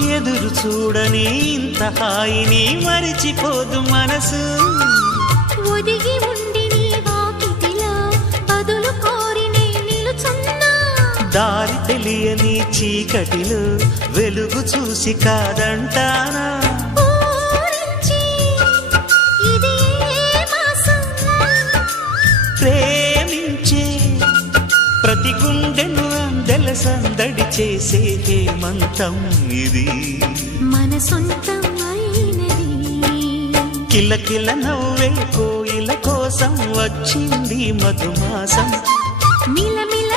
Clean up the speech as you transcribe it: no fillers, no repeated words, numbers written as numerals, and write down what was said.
ఎదురు చూడని ఇంత హాయిని మరిచిపోదు మనసు. ఒదిగి ఉండి నీ వాకిటిలో బదులు కోరి నే నిలుచున్నా. దారి తెలియని చీకటిలో వెలుగు చూసి కాదంటానా. ప్రేమించే ప్రతి గుండెను అందెల సందడి చేసే హేమంతం ఇది. మన సొంతం అయినది. కిలకిల నవ్వే కోయిల కోసం వచ్చింది మధుమాసం. మిలమిల